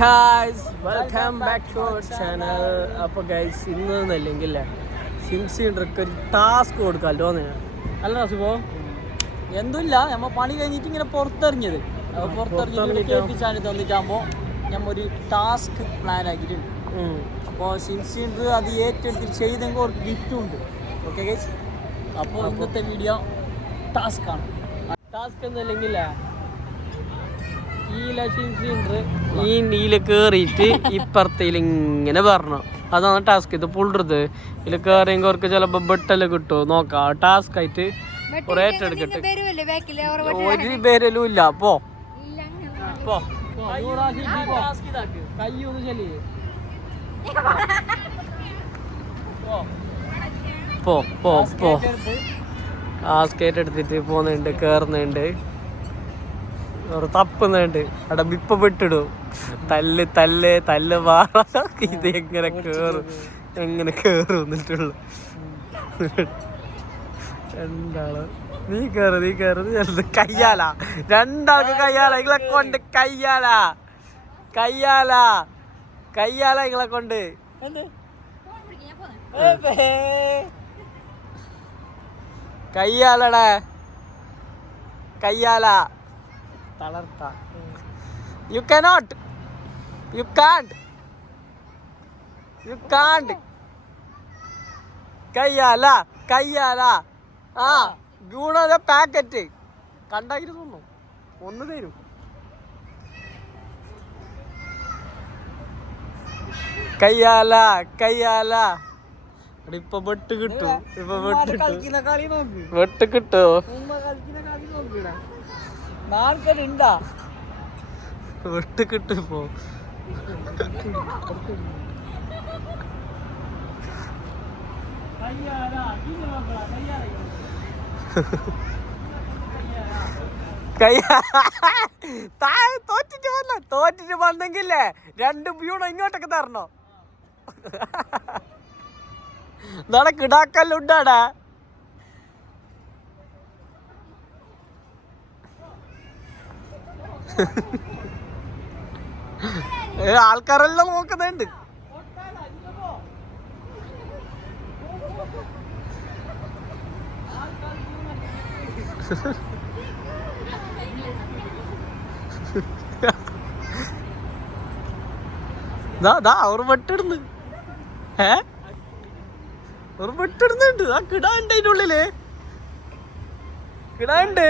Guys welcome back to our channel. അപ്പോൾ guys ഇന്നല്ലെങ്കിൽ സിംസിക്ക് ഒരു ടാസ്ക് കൊടുക്കാമല്ലോ അല്ല റസുബോ എന്തുമില്ല നമ്മ പണി കഴിഞ്ഞിട്ട് ഇങ്ങനെ പുറത്തിറങ്ങിയത് പുറത്തിറങ്ങിയിട്ട് തന്നിട്ടാകുമ്പോൾ നമ്മൾ ഒരു ടാസ്ക് പ്ലാൻ ആക്കിയിട്ടുണ്ട്. അപ്പോൾ സിംസിക്ക് അത് ഏറ്റെടുത്തിട്ട് ചെയ്തെങ്കിൽ ഒരു ഗിഫ്റ്റും ഉണ്ട്. ഓക്കെ ഗൈസ്, അപ്പോൾ ഇന്നത്തെ വീഡിയോ ടാസ്ക്കാണ്. ടാസ്ക് എന്നല്ലെങ്കിൽ ഈ നീല കേറിയിട്ട് ഇപ്പുറത്തേൽ ഇങ്ങനെ പറഞ്ഞു, അതാണ് ടാസ്ക്. ഇത് പുള്ളരുത് ഇതിൽ കയറിയെങ്കിൽ അവർക്ക് ചിലപ്പോൾ ബെട്ടെല്ലാം കിട്ടും. നോക്കാം ടാസ്ക് ആയിട്ട് കുറെ ഏറ്റെടുക്കട്ടെ. ഒരു പേരലും ഇല്ല. പോ പോ പോ പോ ടാസ്ക് ഏറ്റെടുത്തിട്ട് പോകുന്നുണ്ട്, കേറുന്നുണ്ട്, തപ്പുന്നുണ്ട്. അവിടെ ഇപ്പൊ വിട്ടിടും തല്ല് തല്ല് തല്ല് വാറ. ഇത് എങ്ങനെ കേറും എന്നിട്ടുള്ളു. എന്താണ് നീ കേറ് കയ്യാല, രണ്ടാൾക്ക് കയ്യാല, ഇങ്ങളെ കൊണ്ട് കയ്യാല ഇങ്ങളെ കൊണ്ട് കയ്യാലടേ കയ്യാല തളർത്ത. You can't. കയ്യാല ആ ഗുണ പാക്കറ്റ് കണ്ടായിട്ട് തോന്നു ഒന്ന് തരും. കയ്യാല ഇപ്പൊ വെട്ട് കിട്ടും. വെട്ട് കിട്ടോ വെട്ട് കിട്ടും. ഇപ്പോ തോറ്റിട്ട് വന്നെങ്കിലേ 2 ബ്യൂണോ ഇങ്ങോട്ടൊക്കെ തരണോ? നാളെ കിടാക്കല്ലുണ്ടാടാ. ആൾക്കാരെല്ലാം നോക്കുന്നുണ്ട്. അവർ വെട്ടിടുന്നു. ഒരു വെട്ടിടുന്നുണ്ട്. ആ കിടാണ്ട് അതിൻ്റെ ഉള്ളില് കിടാണ്ട്.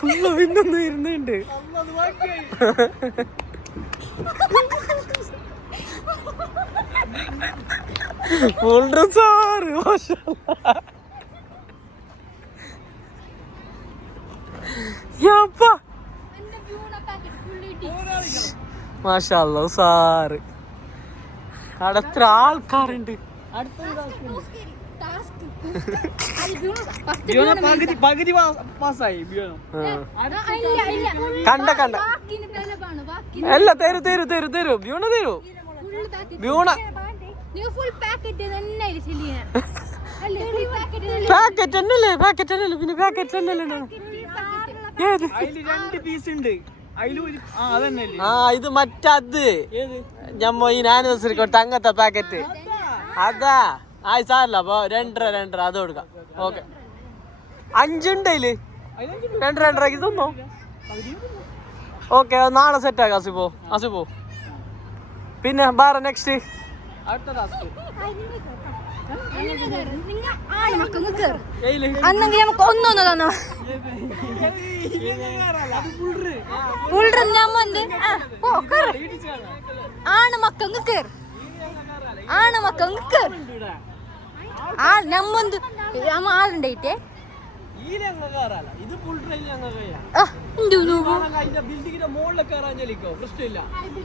പിന്നൊന്നും ഇരുന്നുണ്ട്. ഫുൾ ഡ്രസ് മാഷാഅല്ലാഹ് സാറ്. അടുത്ത ആൾക്കാരുണ്ട്. കണ്ട അല്ല തരൂ ബ്യൂണ തരൂ. ബ്യൂണ പാക്കറ്റ് തന്നെയല്ലേ പിന്നെ പാക്കറ്റ് തന്നെയല്ലേ. ഇത് മറ്റത് ഞമ്മ ഈ ആനിവേഴ്സറി കൊടുത്ത അങ്ങനത്തെ പാക്കറ്റ് അതാ. ആയി സാറില്ല. അപ്പൊ 2.5 അത് കൊടുക്കാം. ഓക്കെ 5 ഉണ്ട് അതില്. 2.5 തന്നോ? ഓക്കെ നാളെ സെറ്റ് ആക്കാം. അസിപ്പോ പിന്നെ വേറെ നെക്സ്റ്റ് ഒന്നൊന്നു തന്നോ? ആണ് മക്കങ്ങ് കേർ നമ്മൊന്ന് ആളുണ്ടായിട്ടേ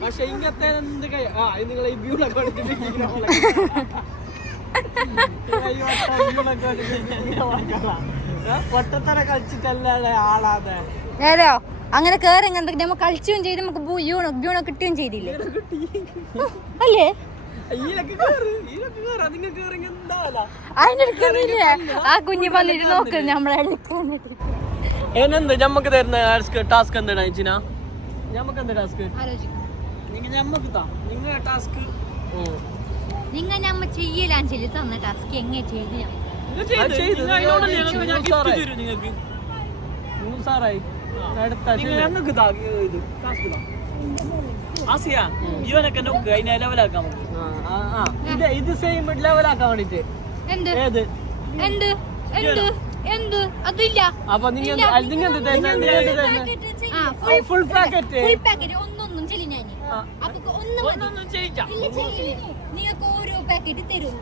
പക്ഷെ ഇങ്ങനത്തെ പൊട്ടത്തര കളിച്ചിട്ടല്ലേ ആളാതെ ഏതോ അങ്ങനെ കേറി നമ്മ കളിച്ചും ചെയ്ത് നമുക്ക് ബ്യൂണോ കിട്ടുകയും ചെയ്തില്ലേ അല്ലേ? അതിനെടുക്കുന്നില്ല ആ കുഞ്ഞ് വന്നിട്ട് നോക്ക് നമ്മളെ എന്നെന്ത് ഞമ്മക്ക് തരുന്ന ടാസ്ക് എന്താണ് അയച്ചിന ഞമ്മക്ക് എന്താ ടാസ്ക് നിങ്ങളെ ടാസ്ക് നിങ്ങൾ നമ്മ ചെയ്യലാൻ ചെയ്ത് തന്ന ടാസ്ക് എങ്ങനെ ചെയ്ത് സാറായി ഇത് സെയിം ലെവലാക്കാൻ വേണ്ടിട്ട് എന്ത് എന്ത് എന്ത് എന്ത് അതില്ല അപ്പൊ നിങ്ങൾ ഫുൾ പാക്കറ്റ് ഒന്നൊന്നും ചെല്ലി ഞാൻ അപ്പൊ ഒന്നും നിങ്ങൾക്ക് ഓരോ പാക്കറ്റ് തരും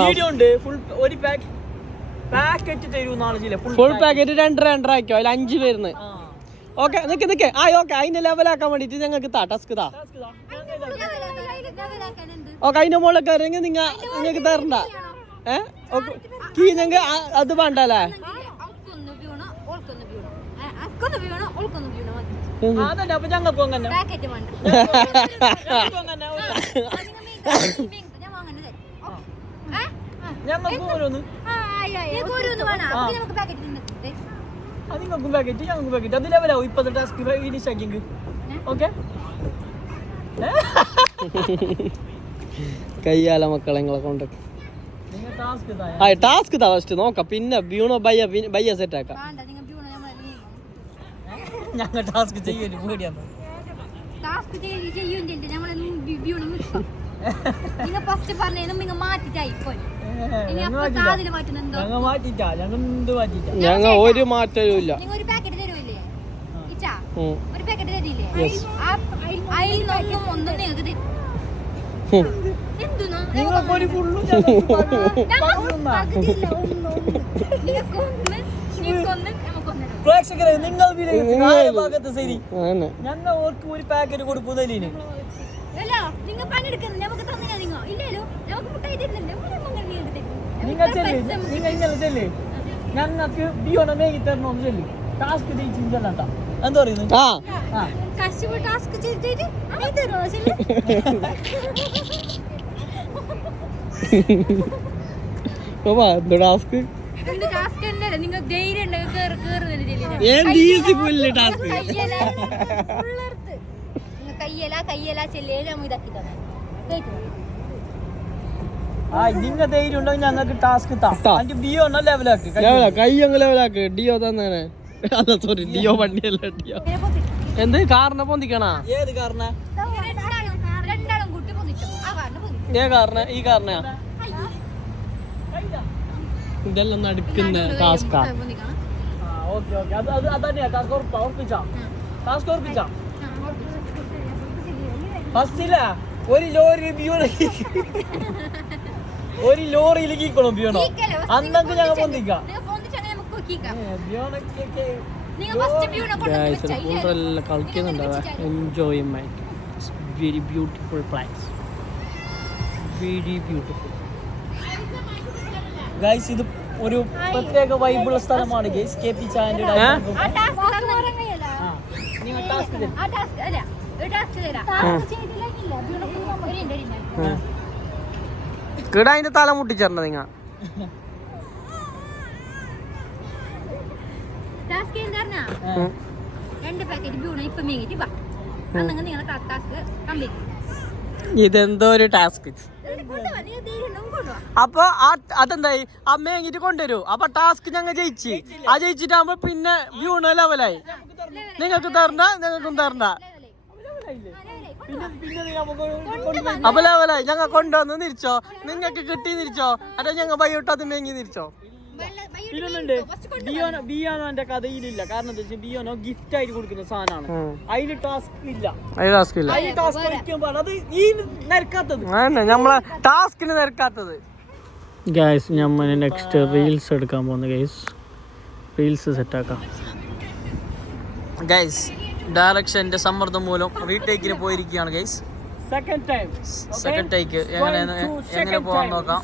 വീഡിയോ ഉണ്ട് ഫുൾ ഒരു പാക്കറ്റ് തരൂന്നാണ് ഫുൾ പാക്കറ്റ് 2.5 ആക്കിയോ അതിൽ 5 പേരുന്ന് ഓക്കെ നിക്ക് ഓക്കെ അതിന്റെ ലെവലാക്കാൻ വേണ്ടിട്ട് ഞങ്ങൾക്ക് ടാസ്ക് ഓക്കെ അതിന്റെ മുകളിൽ കയറിയെങ്കിൽ നിങ്ങൾക്ക് തരണ്ട കീ ഞങ്ങൾ അത് വേണ്ടല്ലേ അപ്പൊ ഞങ്ങൾക്കും അങ്ങനെ ഞങ്ങൾക്കും ഓരോന്ന് നിങ്ങൾക്കും പാക്കറ്റ് ഞങ്ങൾക്കും പാക്കറ്റ് അത് ലെവലാവും ഇപ്പത്തെ ടാസ്ക് ഫിനിഷ് ആക്കിയെങ്കിൽ ഓക്കെ കയ്യാല മക്കളെ നിങ്ങളെ കൊണ്ട് ടാസ്ക് ഫസ്റ്റ് നോക്കാം പിന്നെ ബ്യൂണോ ബയ്യ സെറ്റ് ആക്കാം ഞങ്ങൾ ടാസ്ക് ചെയ്യല് പേടിയാണ് ഞങ്ങൾ ഒരു മാറ്റവും ഇല്ല പ്രേക്ഷകരെ നിങ്ങൾ ഭാഗത്ത് ശരി ഞങ്ങൾ ഓർക്ക് ഒരു പാക്കറ്റ് കൊടുക്കുന്നതിന് നിങ്ങൾ ഇങ്ങനെ ചെല്ലേ ഞങ്ങൾക്ക് ബിയോണ മേങ്ങി തരണോന്ന് ചെല്ലി ടാസ്ക് ജയിച്ചില്ല എന്താ പറയുന്നത് ടാസ്ക് നിങ്ങൾ ധൈര്യം കയ്യല ചെല്ലേ ഇതാക്കി തന്നെ നിങ്ങ ധൈര്യം ഉണ്ടെങ്കിൽ ഞങ്ങൾക്ക് ടാസ്ക് ബിയോണ ലെവലാക്കി കൈ അങ്ങ് ലെവലാക്ക് ഡിയോ തന്നെ അല്ല സോറി ഡിയോ വണ്ടിയല്ല ഡിയോ എന്ത് കാറിനെ പൊന്തിക്കണ ഏത് കാറിനാ രണ്ടാളും കൂട്ടി പൊന്നിച്ചു ഏ കാറിനെ ഈ കാറിനെയാ ഇതെല്ലാം നടക്കുന്ന ടാസ്കാ ഒരു ലോറിയിൽ കീക്കണോ ബിയോണോ അന്നൊക്കെ ഞങ്ങൾ പൊന്തിക്കാം കളിക്കുന്നുണ്ടാവാ enjoyment very beautiful place very beautiful guys ഇത് ഒരു പ്രത്യേക വൈബുള്ള സ്ഥലമാണ് ഗൈസ് കെ പി ചായന്റെ കിട അതിന്റെ തല മുട്ടിച്ചേർന്ന നിങ്ങ ഇതെന്തോ ഒരു ടാസ്ക് അപ്പൊ അതെന്തായി അമ്മയെങ്കിട്ട് കൊണ്ടുവരൂ അപ്പൊ ടാസ്ക് ഞങ്ങൾ ജയിച്ച് ആ ജയിച്ചിട്ടാകുമ്പോ പിന്നെ വ്യൂണോ ലെവലായി നിങ്ങൾക്ക് തരണ്ട ഞങ്ങൾക്കും തരണ്ട അപ്പൊ ലെവലായി ഞങ്ങൾ കൊണ്ടുവന്ന് തിരിച്ചോ നിങ്ങൾക്ക് കിട്ടി തിരിച്ചോ അല്ലെ ഞങ്ങൾ ബൈവിട്ട് മേങ്ങി തിരിച്ചോ ബിയോനോന്റെ കഥയിലില്ല കാരണം എന്താ വെച്ചാൽ ബിയോനോ ഗിഫ്റ്റ് ആയിട്ട് കൊടുക്കുന്ന സാധനമാണ് അതിന് ടാസ്ക് ഇല്ല അത് ഈ നിരക്കാത്തത് നമ്മളെ ടാസ്കിന് നിരക്കാത്തത് ഗൈസ് നമ്മൾ നെക്സ്റ്റ് റീൽസ് എടുക്കാൻ പോകുന്നു ഗൈസ് റീൽസ് സെറ്റാക്കാം ഗൈസ് ഡയറക്ഷന്റെ സമ്മർദ്ദം മൂലം റീടേക്കിന് പോയിരിക്കുകയാണ് ഗൈസ് സെക്കൻഡ് ടേക്ക് എങ്ങനെ പോകാൻ നോക്കാം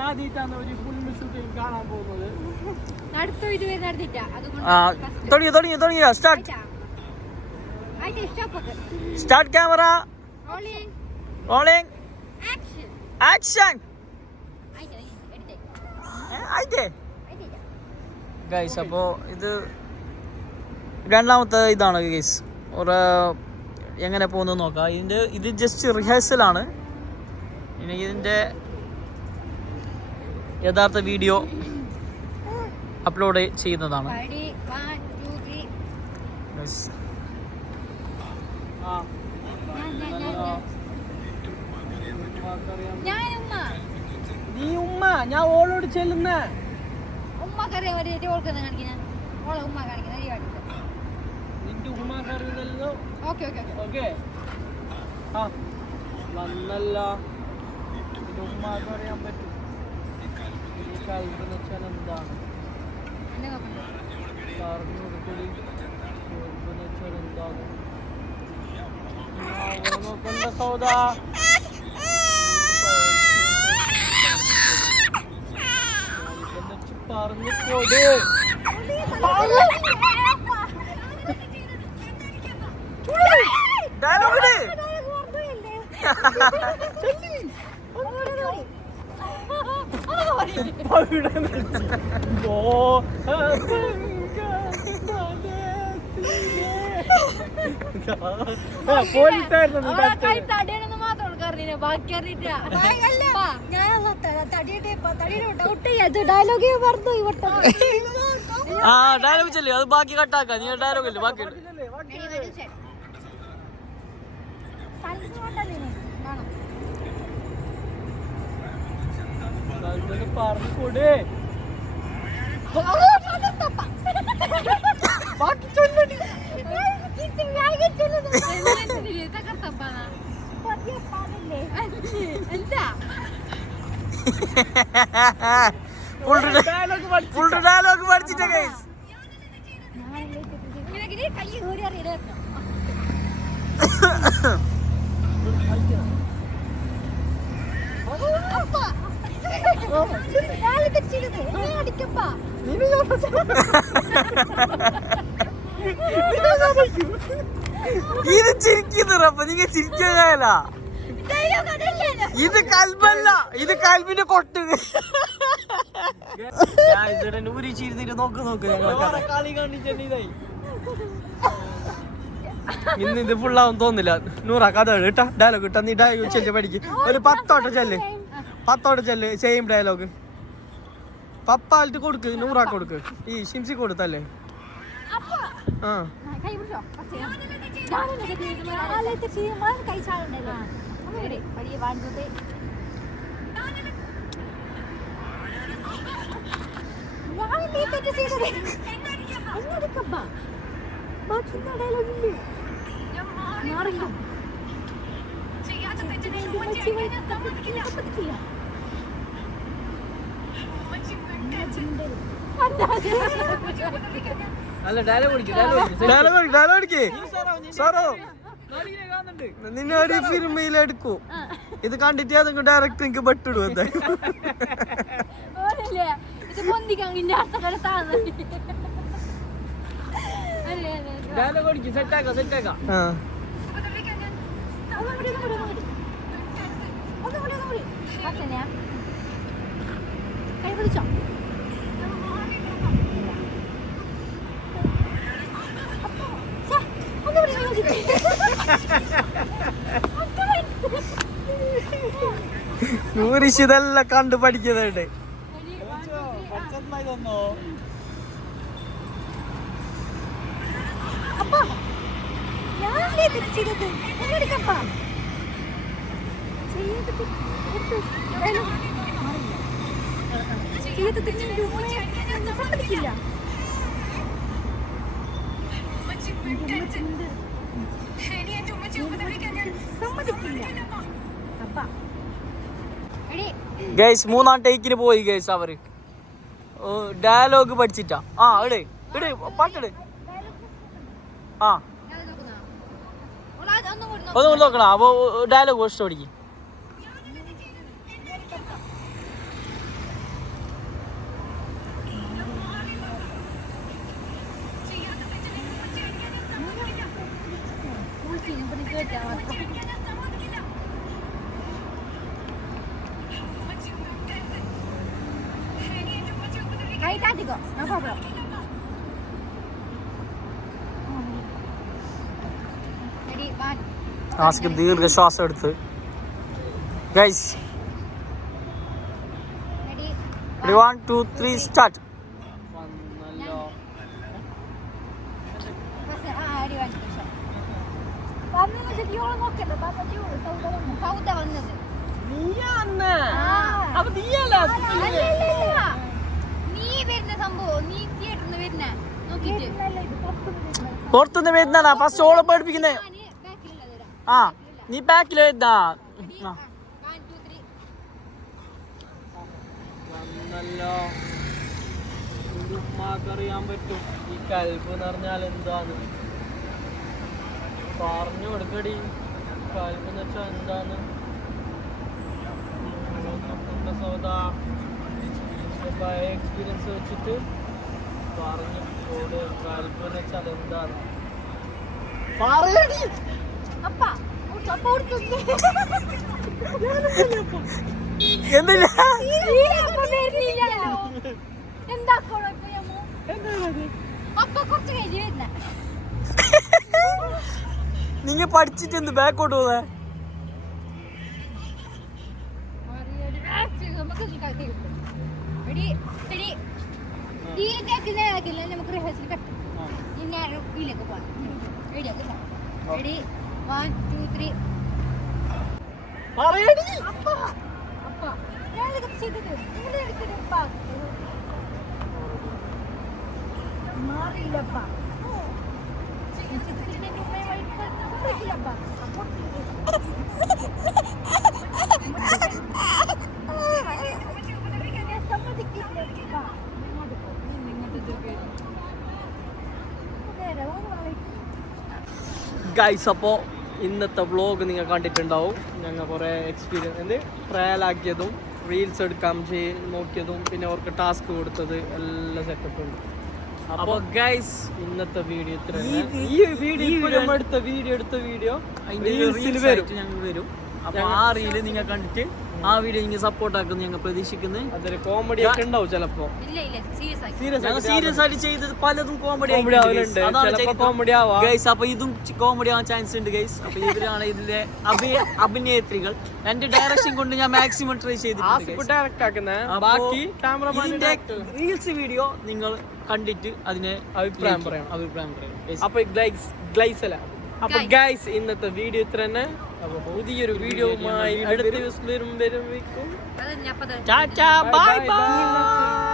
ആദ്യമായിട്ടാണ് ഒരു ഫുൾ ഷൂട്ടിംഗ് കാണാൻ പോകുന്നത് അടുത്ത ഇത് നടന്നിട്ടാ ആ തുടങ്ങിയോ start start camera rolling action ആയിട്ടേ ഗൈസ് അപ്പോൾ ഇത് രണ്ടാമത്തെ ഇതാണ് ഗൈസ് ഒരു എങ്ങനെ പോകുന്നത് നോക്കാം. ഇത് ജസ്റ്റ് റിഹേഴ്സലാണ്. ഇനി ഇതിൻ്റെ യഥാർത്ഥ വീഡിയോ അപ്ലോഡ് ചെയ്യുന്നതാണ്. നീ ഉമ്മ ഞാൻ ഓളോട് ചെല്ലുന്ന നിന്റെ ഉമ്മക്കറിയുന്നല്ലോ. ഓക്കെ ആ വന്നല്ല നിന്റെ ഉമ്മക്ക് അറിയാൻ പറ്റും. ഈ കൽപ്പെന്ന് വെച്ചാൽ എന്താണ് പറഞ്ഞു കൊടുക്കല് കൽപ്പെന്ന് വെച്ചാൽ എന്താണ് നോക്കണ്ട സൗദ പറഞ്ഞിട്ടോട് ഡയലോഗ് ആ ഡയലോഗ് ചെല്ലേ അത് ബാക്കി കട്ടാക്ക. നീ ഡയലോഗ് അല്ലേ ബാക്കി പറഞ്ഞുകൂടെ ഫുൾ ഡയലോഗ് പഠിച്ചിട്ടേ ഗൈസ്. ഇത് ചിരിക്കുന്നപ്പ നീ ചിരിക്കല്ല. ഇത് കൽബല്ല, ഇത് കൽബിന്റെ കൊട്ട്. ഊരിച്ചിരുന്നിട്ട് നോക്ക് ഇന്ന് ഇത് ഫുള്ളാവും തോന്നില്ല. നൂറാ കഥ കേട്ടാ ഡയലോഗ് കിട്ടാ. നീ ഡയലോഗ് ചെല്ല് പഠിക്ക്. ഒരു 10 ചെല്ല് സെയിം ഡയലോഗ്. പപ്പാലിട്ട് കൊടുക്ക്, നൂറാക്ക് കൊടുക്ക്. ഈ ഷിംസി കൊടുത്തല്ലേ. ആ അല്ല ഡയലോഗ് സാറോ നിന്നെ ഒരു ഫിലിമയിൽ എടുക്കൂ. ഇത് കണ്ടിട്ട് അതെങ്കിൽ ഡയറക്ടർ എനിക്ക് ബെട്ടിടും. എന്തായാലും സെറ്റാക്കാം. നൂറിഷ് ഇതെല്ലാം കണ്ടു പഠിക്കുന്നുണ്ട്. ഗൈസ് 3-ാം ടേക്കിന് പോയി ഗൈസ്. അവര് ഡയലോഗ് പഠിച്ചിട്ടാ. ആ ഇട് പാട്ടിട്. ആ ഒന്നും നോക്കണം. അപ്പൊ ഡയലോഗ് ഫസ്റ്റ് പഠിക്കും. വെച്ചാൽ മാത്രം കാട്ടിക്കോ നോ പ്രോബ്ലം റെഡി 1 ടാസ്ക് ദീർഘശ്വാസം എടുത്ത് ഗൈസ് റെഡി 1 2 3 സ്റ്റാർട്ട് സൗദ വന്നത് നീ വരുന്ന സംഭവം നീ തിയേറ്ററിൽ വരുന്ന നോക്കിട്ട് പുറത്തുനിന്ന് വരുന്നതാ ഫസ്റ്റ് ഓളെ പഠിപ്പിക്കുന്നേ ആ നീ ബാക്കിൽ വരുന്നാ അറിയാൻ പറ്റും ഈ കൽബ് എന്ന് പറഞ്ഞാൽ എന്താന്ന് പറഞ്ഞു കൊടുക്കടി കൽബ് എന്ന് വെച്ചാൽ എന്താന്ന് എക്സ്പീരിയൻസ് വെച്ചിട്ട് പറഞ്ഞു കൽബ് എന്ന് വെച്ചാൽ എന്താണ് എന്തില്ല നിങ്ങ പഠിച്ചിട്ട് എന്ത് ബാക്കോട്ട് പോന്നെ നമുക്ക് റിഹേഴ്സൽ കട്ടും ഇനി ഇതിലേക്ക് പോകാം റെഡി 1 2 3 മാറില്ലപ്പാ ഗൈസ് അപ്പോൾ ഇന്നത്തെ വ്ളോഗ് നിങ്ങൾ കണ്ടിട്ടുണ്ടാവും ഞങ്ങൾ കുറേ എക്സ്പീരിയൻസ് ട്രയലാക്കിയതും റീൽസ് എടുക്കാൻ നോക്കിയതും പിന്നെ അവർക്ക് ടാസ്ക് കൊടുത്തത് എല്ലാം സെറ്റപ്പ് ഉണ്ട്. അപ്പോൾ ഗൈസ് ഇന്നത്തെ വീഡിയോ ഇത്ര എടുത്ത വീഡിയോ അതിന്റെ റീൽസിൽ വരും. അപ്പൊ ആ റീല് നിങ്ങൾ കണ്ടിട്ട് ആ വീഡിയോ നിങ്ങൾ സപ്പോർട്ട് ആക്കുന്നു ഞങ്ങൾ പ്രതീക്ഷിക്കുന്നത്. അതൊരു കോമഡി ഒക്കെ ഉണ്ടാവും ചിലപ്പോ. ഞങ്ങൾ സീരിയസ് ആയിട്ട് ചെയ്തത് പലതും കോമഡി കോമഡി ആവാം ഗൈസ്. അപ്പൊ ഇതും കോമഡി ആവാൻ ചാൻസ് ഉണ്ട് ഗൈസ്. അപ്പൊ ഇവരാണ് ഇതിലെ അഭിനേത്രികൾ. എന്റെ ഡയറക്ഷൻ കൊണ്ട് ഞാൻ മാക്സിമം ട്രൈ ചെയ്തിട്ടുണ്ട്. റീൽസ് വീഡിയോ നിങ്ങൾ കണ്ടിട്ട് അതിനെ അഭിപ്രായം പറയണം. അപ്പൊ അപ്പൊ ഗൈസ് ഇന്നത്തെ വീഡിയോ ഇത്ര തന്നെ. അപ്പൊ പുതിയൊരു വീഡിയോയുമായി അടുത്ത ദിവസം വരും. Tata bye bye.